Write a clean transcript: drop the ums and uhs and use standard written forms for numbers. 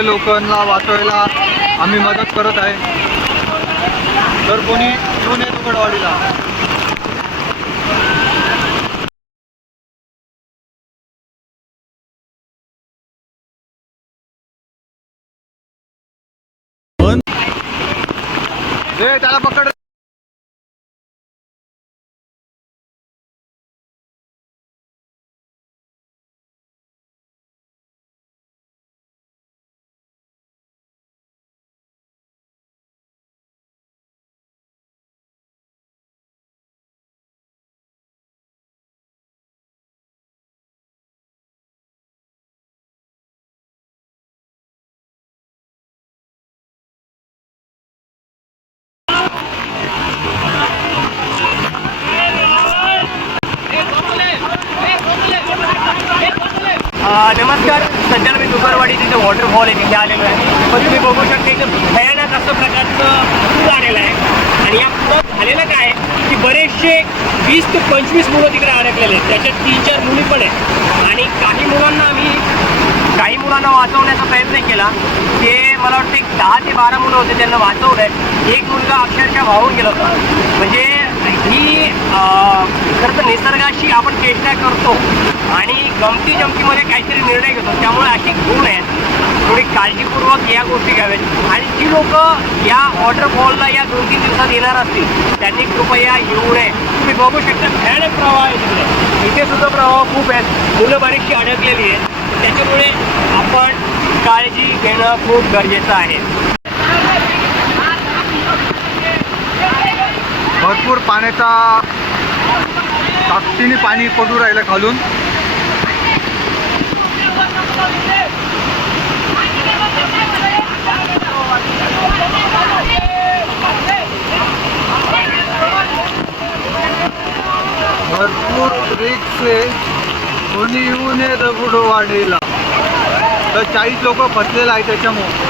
लोकांना वाचवायला आम्ही मदत करत आहे. तर कोणी येऊ नये दगडवाडीला. त्याला पकड. नमस्कार. सध्याला मी दुपारवाडी तिथे वॉटरफॉल आहे तिथे आलेलो आहे. पण तुम्ही बघू शकता एकदम भयानक असं प्रकारचं पूर आलेलं आहे. आणि या पुरात झालेलं काय की बरेचसे 20 ते 25 मुलं तिकडे अडकलेले आहेत. त्याच्यात 3-4 मुली पण आहेत. आणि काही मुलांना वाचवण्याचा प्रयत्न केला. ते मला वाटतं एक 10 ते 12 मुलं होते त्यांना वाचवलं आहे. एक मुलगा अक्षरशः वाहून गेला होता. म्हणजे ही खरं तर निसर्गाशी आपण चेष्टा करतो आणि गमतीजमतीमध्ये काहीतरी निर्णय घेतो. त्यामुळे अशी गुण आहेत. थोडी काळजीपूर्वक या गोष्टी घ्याव्यात. आणि जी लोक या वॉटरफॉलला या 2-3 दिवसात येणार असतील त्यांनी कृपया येऊ नये. तुम्ही बघू शकता भयानक प्रवाह आहे तिकडे. इथे सुद्धा प्रवाह खूप आहेत. मुलं बरीचशी अडकलेली आहेत. त्याच्यामुळे आपण काळजी घेणं खूप गरजेचं आहे. भरपूर पाण्याचा ताकदीने पाणी पडू राहिलं खालून. भरपूर रिक्स आहे. कोणी येऊ नये दगडवाडीला. तर 40 लोक फसलेलं आहे त्याच्यामुळे.